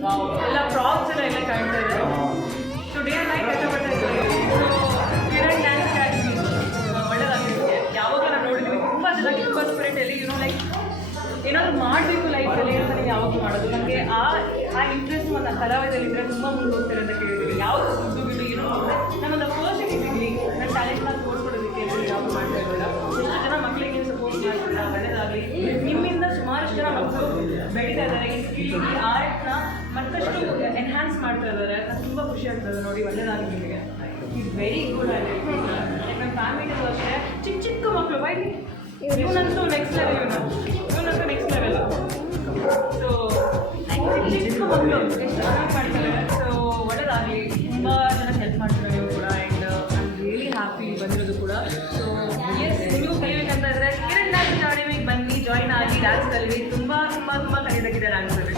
ಎಲ್ಲ ಪ್ರಾಪ್ಸ್ ಎಲ್ಲ ಕಾಣ್ತಾ ಇದ್ದಾರೆ. ಸೊ ಡೇ ಆ್ಯಂಡ್ ನೈಟ್ ಕಷ್ಟಪಡ್ತಾ ಇದ್ದೀವಿ. ಸೊ ಕಿರಣ್ ಡ್ಯಾನ್ಸ್ ಅಕಾಡೆಮಿ ಒಳ್ಳೆದಾಗಿದೆ. ಯಾವಾಗ ನಾವು ನೋಡಿದ್ವಿ ತುಂಬ ಚೆನ್ನಾಗಿ ತುಂಬ ಸ್ಪಿರಿಟಲ್ಲಿ ಲೈಕ್ ಏನಾದ್ರು ಮಾಡಬೇಕು ಲೈಫಲ್ಲಿ ಅಂತ ನೀವು ಯಾವಾಗ ಮಾಡೋದು. ನನಗೆ ಆ ಇಂಟ್ರೆಸ್ಟ್ ಒಂದು ಕಲಾವಿದಲ್ಲಿದ್ದರೆ ತುಂಬ ಮುಂದೆ ಹೋಗ್ತಾರೆ ಅಂತ ಕೇಳಿದ್ವಿ. ಯಾವುದು ದುಡ್ಡು ಬಿಡು ಏನೋ ನನ್ನೊಂದು ಅಪರ್ಚುನಿಟಿ ಸಿಗಲಿ, ನನ್ನ ಟ್ಯಾಲೆಂಟ್ನ ತೋರಿಸ್ಕೊಡೋದಕ್ಕೆ ಯಾವುದು ಮಾಡ್ತಾ ಇರೋಲ್ಲ. ಎಷ್ಟು ಜನ ಮಕ್ಕಳಿಗೆ ಸಪೋರ್ಟ್ ಮಾಡ್ತಿಲ್ಲ, ಒಳ್ಳೆಯದಾಗಲಿ. ನಿಮ್ಮಿಂದ ಸುಮಾರಷ್ಟು ಜನ ಮಕ್ಕಳು ಬೆಳೀತಾ ಇದ್ದಾರೆ. ಈ ಸ್ಕಿಲ್ ಈ ಆರ್ಟ್ನ ಮತ್ತಷ್ಟು ಎನ್ಹ್ಯಾನ್ಸ್ ಮಾಡ್ತಾ ಇದ್ದಾರೆ. ನನಗೆ ತುಂಬ ಖುಷಿ ಆಗ್ತದೆ ನೋಡಿ. ಒಳ್ಳೆಯದಾಗಿ ನಿಮಗೆ ಇಸ್ ವೆರಿ ಗುಡ್ ಆಗಿದೆ. ನಮ್ಮ ಫ್ಯಾಮಿಲಿಗೂ ಅಷ್ಟೇ ಚಿಕ್ಕ ಚಿಕ್ಕ ಮಕ್ಕಳು ಬೈಲಿ ಇವನಂತೂ ನೆಕ್ಸ್ಟ್ ಲೆವೆಲ್, ಇವನಂತೂ ನೆಕ್ಸ್ಟ್ ಲೆವೆಲ್. ಸೊ ಚಿಕ್ಕ ಚಿಕ್ಕ ಮಕ್ಕಳು ಎಷ್ಟು ಚೆನ್ನಾಗಿ ಮಾಡ್ತಾರೆ. ಸೊ ಒಳ್ಳೆಯದಾಗಲಿ. ತುಂಬ ಜನ ಹೆಲ್ಪ್ ಮಾಡ್ತಾರೆ ನೀವು ಕೂಡ. And I am really happy ಬಂದಿರೋದು ಕೂಡ. ಸೊ ಎಸ್, ನಿಮಗೂ ಕಲಿಬೇಕಂತ ಇದ್ದರೆ ಕಿರಣ್ ಡ್ಯಾನ್ಸ್ ಅಕಾಡೆಮಿಗೆ ಬನ್ನಿ, ಜಾಯ್ನ್ ಆಗಿ ಡ್ಯಾನ್ಸ್ ಕಲಿವಿ. ತುಂಬ ತುಂಬ ತುಂಬ ಕಲಿಯೋದಕ್ಕಿದೆ ಡ್ಯಾನ್ಸಲ್ಲಿ.